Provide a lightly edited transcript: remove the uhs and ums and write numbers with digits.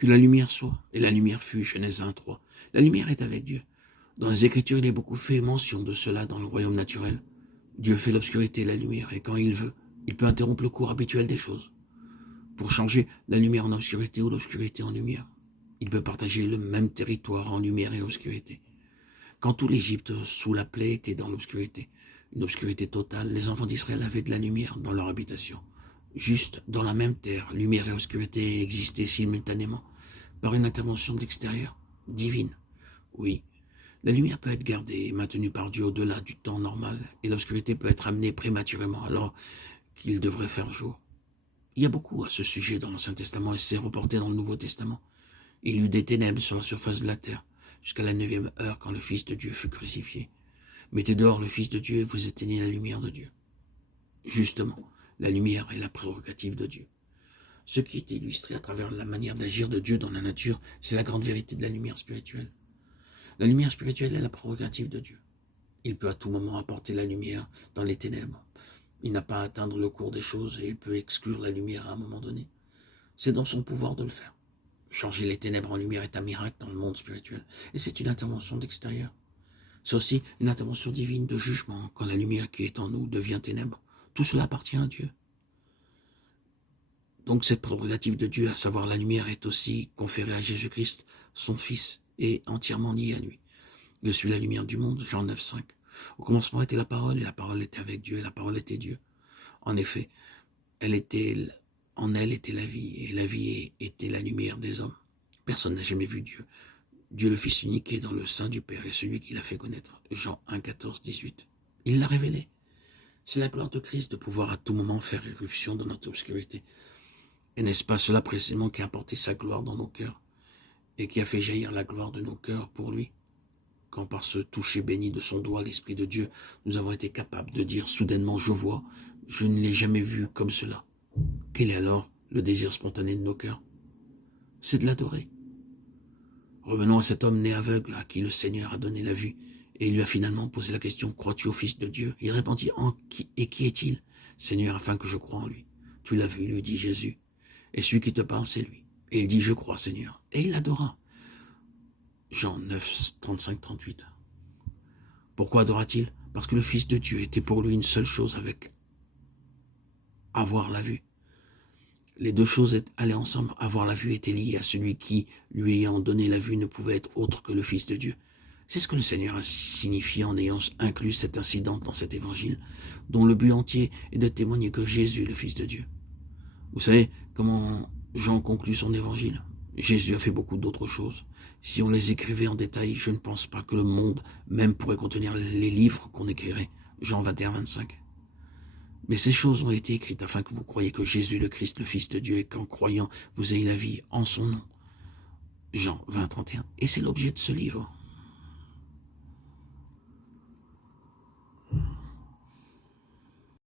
Que la lumière soit, et la lumière fut, Genèse 1:3. La lumière est avec Dieu. Dans les Écritures, il est beaucoup fait mention de cela dans le royaume naturel. Dieu fait l'obscurité et la lumière, et quand il veut, il peut interrompre le cours habituel des choses pour changer la lumière en obscurité ou l'obscurité en lumière. Il peut partager le même territoire en lumière et obscurité. Quand tout l'Égypte sous la plaie était dans l'obscurité, une obscurité totale, les enfants d'Israël avaient de la lumière dans leur habitation. Juste dans la même terre, lumière et obscurité existaient simultanément par une intervention d'extérieur, divine. Oui, la lumière peut être gardée et maintenue par Dieu au-delà du temps normal, et l'obscurité peut être amenée prématurément alors qu'il devrait faire jour. Il y a beaucoup à ce sujet dans l'Ancien Testament et c'est reporté dans le Nouveau Testament. Il y eut des ténèbres sur la surface de la terre, jusqu'à la 9e heure quand le Fils de Dieu fut crucifié. Mettez dehors le Fils de Dieu et vous éteignez la lumière de Dieu. Justement, la lumière est la prérogative de Dieu. Ce qui est illustré à travers la manière d'agir de Dieu dans la nature, c'est la grande vérité de la lumière spirituelle. La lumière spirituelle est la prérogative de Dieu. Il peut à tout moment apporter la lumière dans les ténèbres. Il n'a pas à atteindre le cours des choses et il peut exclure la lumière à un moment donné. C'est dans son pouvoir de le faire. Changer les ténèbres en lumière est un miracle dans le monde spirituel. Et c'est une intervention d'extérieur. C'est aussi une intervention divine de jugement quand la lumière qui est en nous devient ténèbres. Tout cela appartient à Dieu. Donc cette prérogative de Dieu, à savoir la lumière, est aussi conférée à Jésus-Christ, son Fils, et entièrement liée à lui. Je suis la lumière du monde, Jean 9:5. Au commencement était la parole, et la parole était avec Dieu, et la parole était Dieu. En effet, en elle était la vie, et la vie était la lumière des hommes. Personne n'a jamais vu Dieu. Dieu le Fils unique est dans le sein du Père, et celui qui l'a fait connaître. Jean 1:14-18. Il l'a révélé. C'est la gloire de Christ de pouvoir à tout moment faire éruption dans notre obscurité. Et n'est-ce pas cela précisément qui a apporté sa gloire dans nos cœurs, et qui a fait jaillir la gloire de nos cœurs pour lui? Quand par ce toucher béni de son doigt, l'Esprit de Dieu, nous avons été capables de dire soudainement, je vois, je ne l'ai jamais vu comme cela. Quel est alors le désir spontané de nos cœurs? C'est de l'adorer. Revenons à cet homme né aveugle à qui le Seigneur a donné la vue, et il lui a finalement posé la question, crois-tu au Fils de Dieu? Il répondit, et qui est-il? Seigneur, afin que je croie en lui. Tu l'as vu, lui dit Jésus, et celui qui te parle, c'est lui. Et il dit, je crois, Seigneur, et il l'adora. Jean 9, 35-38. Pourquoi adora-t-il? Parce que le Fils de Dieu était pour lui une seule chose avec avoir la vue. Les deux choses allaient ensemble. Avoir la vue était lié à celui qui, lui ayant donné la vue, ne pouvait être autre que le Fils de Dieu. C'est ce que le Seigneur a signifié en ayant inclus cet incident dans cet évangile, dont le but entier est de témoigner que Jésus est le Fils de Dieu. Vous savez comment Jean conclut son évangile? Jésus a fait beaucoup d'autres choses. Si on les écrivait en détail, je ne pense pas que le monde même pourrait contenir les livres qu'on écrirait. Jean 21-25. Mais ces choses ont été écrites afin que vous croyiez que Jésus le Christ, le Fils de Dieu, et qu'en croyant, vous ayez la vie en son nom. Jean 20-31. Et c'est l'objet de ce livre.